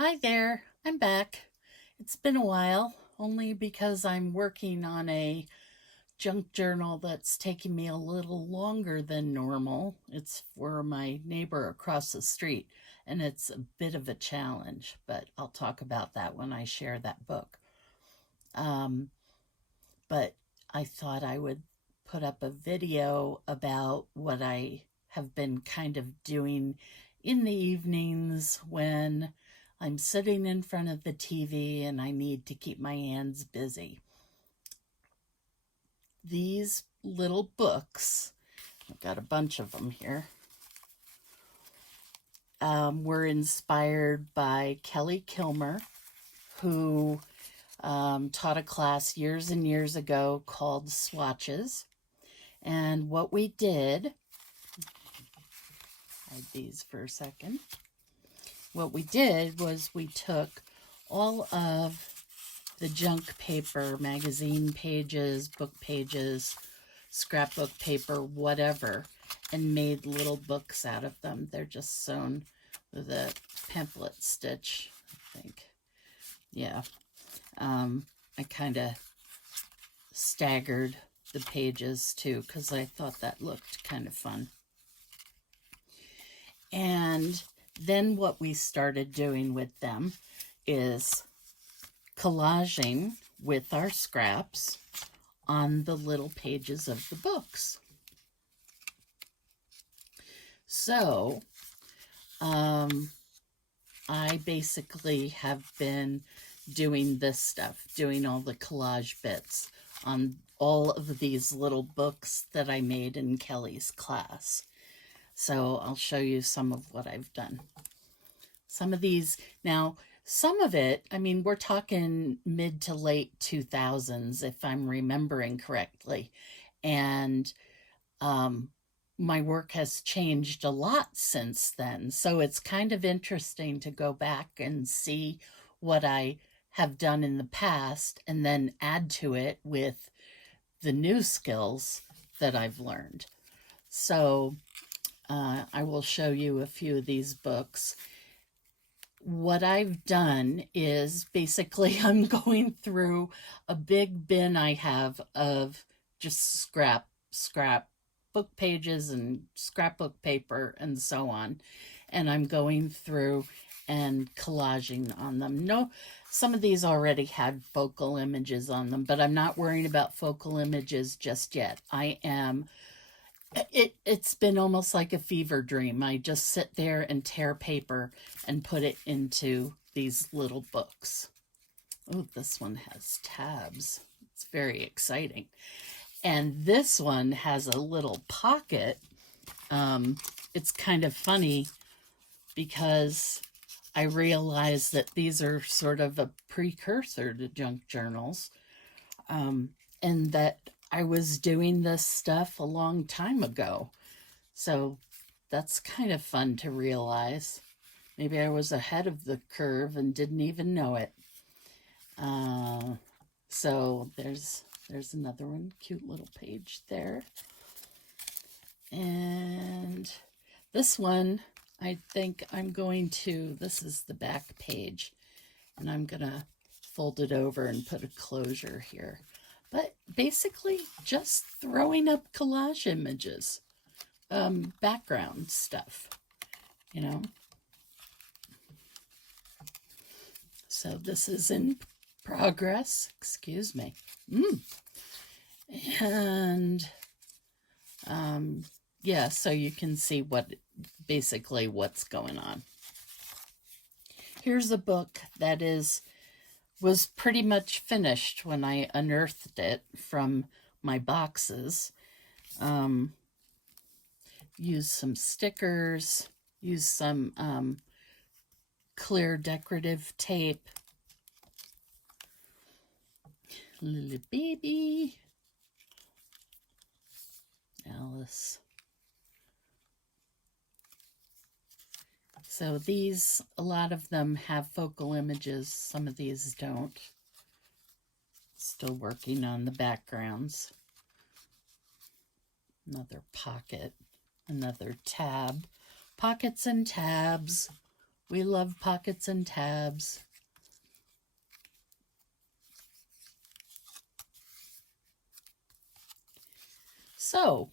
Hi there, I'm back. It's been a while, only because I'm working on a junk journal that's taking me a little longer than normal. It's for my neighbor across the street, and it's a bit of a challenge, but I'll talk about that when I share that book. Um, but I thought I would put up a video about what I have been kind of doing in the evenings when I'm sitting in front of the TV and I need to keep my hands busy. These little books, I've got a bunch of them here, were inspired by Kelly Kilmer, who taught a class years and years ago called Swatches. And what we did, hide these for a second. What we did was we took all of the junk paper, magazine pages, book pages, scrapbook paper, whatever, and made little books out of them. They're just sewn with a pamphlet stitch, I think. Yeah. I kind of staggered the pages too because I thought that looked kind of fun. And then what we started doing with them is collaging with our scraps on the little pages of the books. So I basically have been doing this stuff, doing all the collage bits on all of these little books that I made in Kelly's class. So I'll show you some of what I've done. Some of these, now, some of it, I mean, we're talking mid to late 2000s, if I'm remembering correctly. And my work has changed a lot since then. So it's kind of interesting to go back and see what I have done in the past and then add to it with the new skills that I've learned. So I will show you a few of these books. What I've done is basically I'm going through a big bin I have of just scrap book pages and scrapbook paper and so on. And I'm going through and collaging on them. No, some of these already had focal images on them, but I'm not worrying about focal images just yet. It's been almost like a fever dream. I just sit there and tear paper and put it into these little books. Oh, this one has tabs. It's very exciting. And this one has a little pocket. It's kind of funny because I realize that these are sort of a precursor to junk journals, and that I was doing this stuff a long time ago. So that's kind of fun to realize. Maybe I was ahead of the curve and didn't even know it. So there's another one, cute little page there. And this one, I think I'm going to, this is the back page, and I'm going to fold it over and put a closure here. But basically just throwing up collage images, background stuff, you know. So this is in progress, excuse me. And yeah, so you can see basically what's going on. Here's a book that was pretty much finished when I unearthed it from my boxes. Used some stickers, used some clear decorative tape. Little baby. Alice. So these, a lot of them have focal images. Some of these don't. Still working on the backgrounds. Another pocket, another tab. Pockets and tabs We love pockets and tabs. So,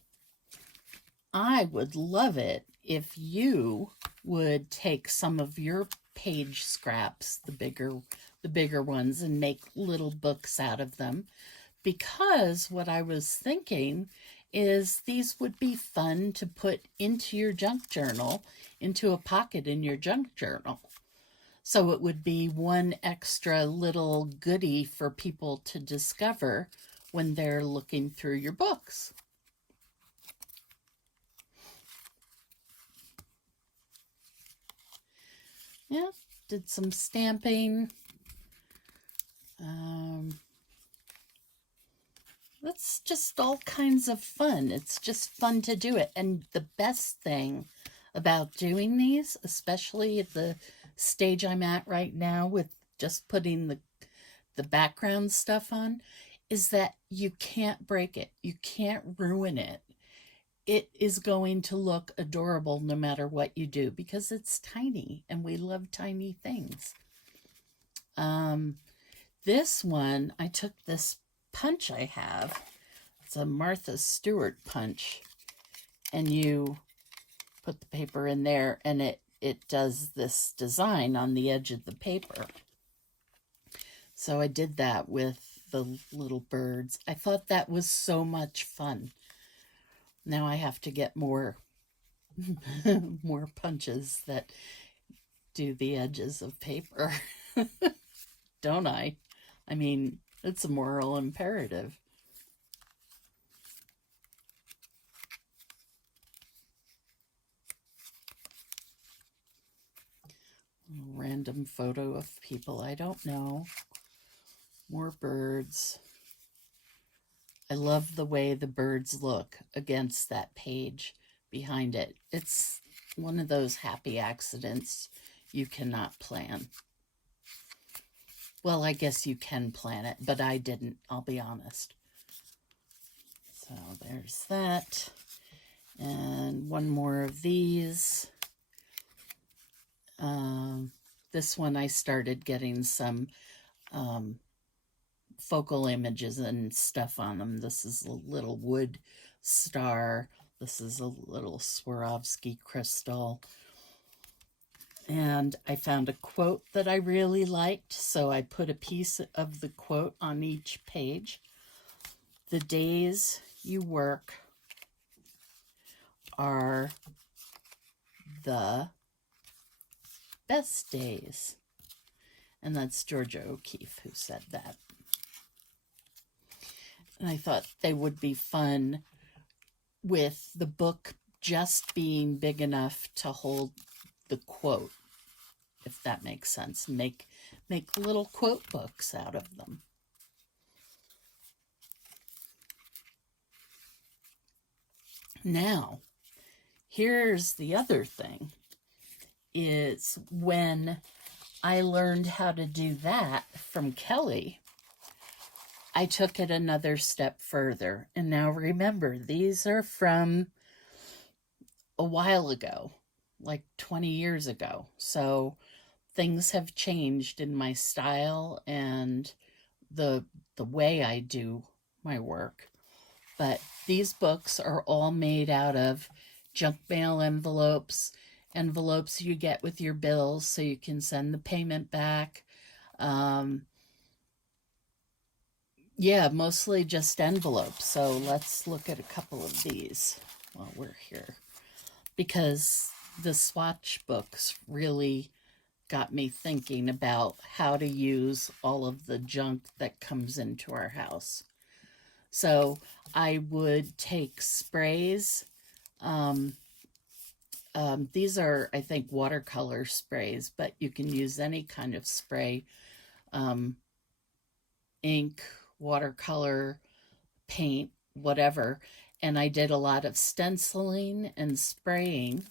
I would love it if you would take some of your page scraps, the bigger ones, and make little books out of them, because what I was thinking is these would be fun to put into your junk journal, into a pocket in your junk journal. So it would be one extra little goodie for people to discover when they're looking through your books. Yeah, did some stamping. That's just all kinds of fun. It's just fun to do it. And the best thing about doing these, especially at the stage I'm at right now with just putting the background stuff on, is that you can't break it. You can't ruin it. It is going to look adorable no matter what you do because it's tiny and we love tiny things. This one, I took this punch I have. It's a Martha Stewart punch. And you put the paper in there and it does this design on the edge of the paper. So I did that with the little birds. I thought that was so much fun. Now I have to get more more punches that do the edges of paper. Don't I? I mean, it's a moral imperative. Random photo of people I don't know. More birds. I love the way the birds look against that page behind it. It's one of those happy accidents you cannot plan. Well, I guess you can plan it, but I didn't, I'll be honest. So there's that. And one more of these. This one I started getting some focal images and stuff on them. This is a little wood star. This is a little Swarovski crystal. And I found a quote that I really liked, so I put a piece of the quote on each page. The days you work are the best days. And that's Georgia O'Keeffe who said that. And I thought they would be fun with the book just being big enough to hold the quote, if that makes sense. Make little quote books out of them. Now, here's the other thing, is when I learned how to do that from Kelly, I took it another step further. And now remember, these are from a while ago, like 20 years ago. So things have changed in my style and the way I do my work. But these books are all made out of junk mail envelopes, envelopes you get with your bills so you can send the payment back. Yeah, mostly just envelopes. So let's look at a couple of these while we're here. Because the swatch books really got me thinking about how to use all of the junk that comes into our house. So I would take sprays. These are, I think, watercolor sprays, but you can use any kind of spray. Ink, watercolor, paint, whatever. And I did a lot of stenciling and spraying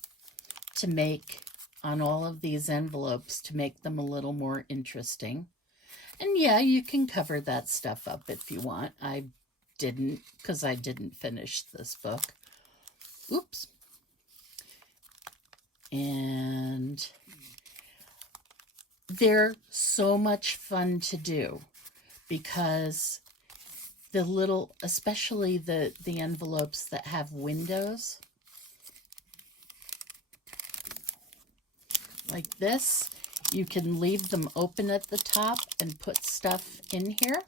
to make on all of these envelopes to make them a little more interesting. And yeah, you can cover that stuff up if you want. I didn't, because I didn't finish this book. Oops. And They're so much fun to do because the little, especially the envelopes that have windows like this, you can leave them open at the top and put stuff in here.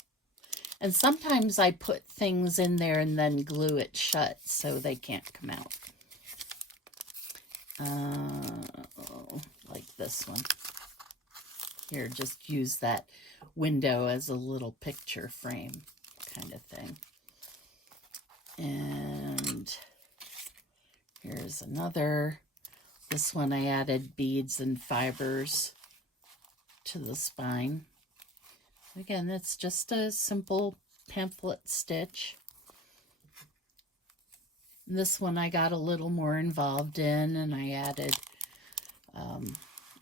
And sometimes I put things in there and then glue it shut so they can't come out. Like this one. Here, just use that window as a little picture frame kind of thing. And here's another. This one I added beads and fibers to the spine. Again, it's just a simple pamphlet stitch. This one I got a little more involved in, and I added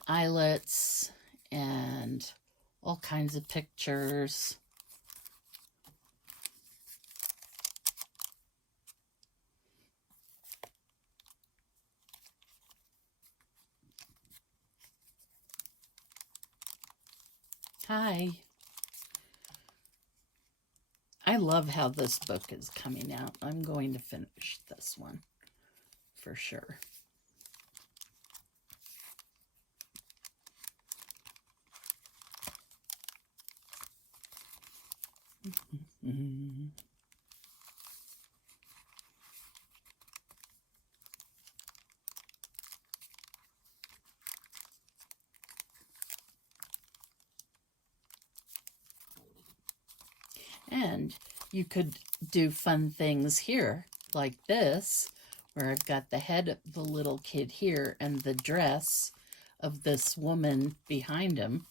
eyelets and all kinds of pictures. Hi. I love how this book is coming out. I'm going to finish this one for sure. And you could do fun things here, like this, where I've got the head of the little kid here and the dress of this woman behind him.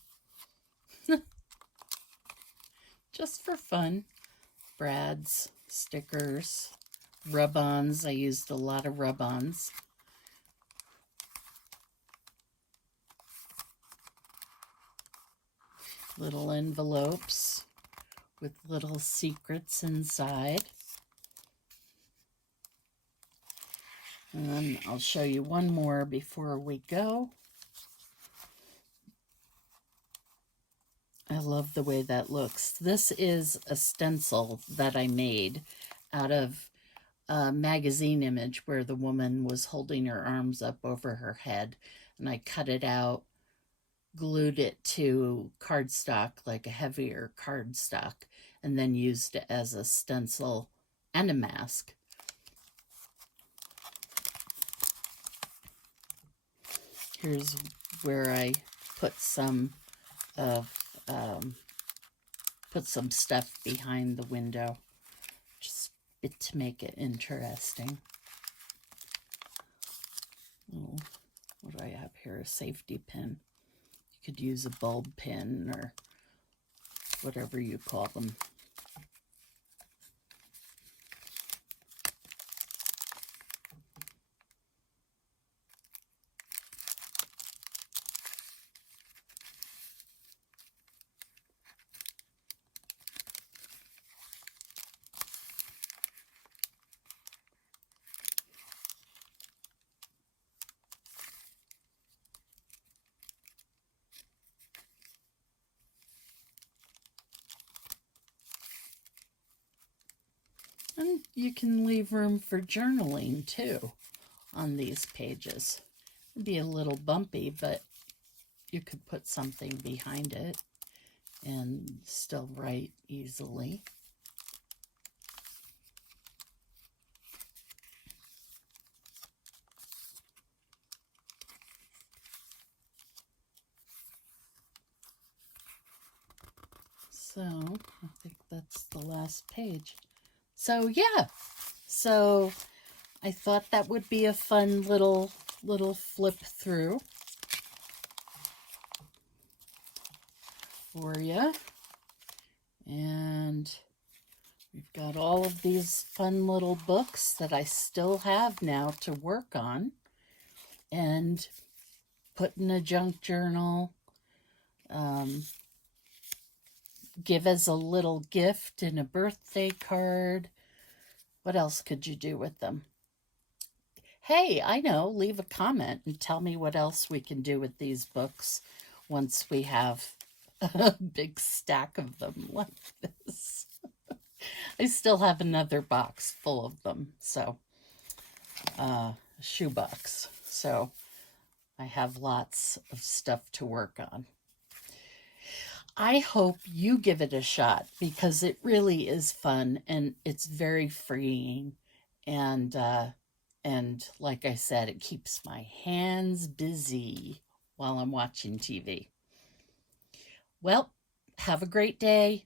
Just for fun. Brads, stickers, rub-ons. I used a lot of rub-ons. Little envelopes with little secrets inside. And then I'll show you one more before we go. I love the way that looks. This is a stencil that I made out of a magazine image where the woman was holding her arms up over her head. And I cut it out, glued it to cardstock, like a heavier cardstock, and then used it as a stencil and a mask. Here's where I put some of put some stuff behind the window, just to make it interesting. Oh, what do I have here? A safety pin. You could use a bulb pin or whatever you call them. And you can leave room for journaling too on these pages. It'd be a little bumpy, but you could put something behind it and still write easily. So I think that's the last page. So yeah, so I thought that would be a fun little flip through for you. And we've got all of these fun little books that I still have now to work on and put in a junk journal, give as a little gift in a birthday card. What else could you do with them? Hey, I know, leave a comment and tell me what else we can do with these books once we have a big stack of them like this. I still have another box full of them, so shoebox. So I have lots of stuff to work on. I hope you give it a shot because it really is fun and it's very freeing. And like I said, it keeps my hands busy while I'm watching TV. Well, have a great day.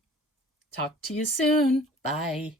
Talk to you soon. Bye.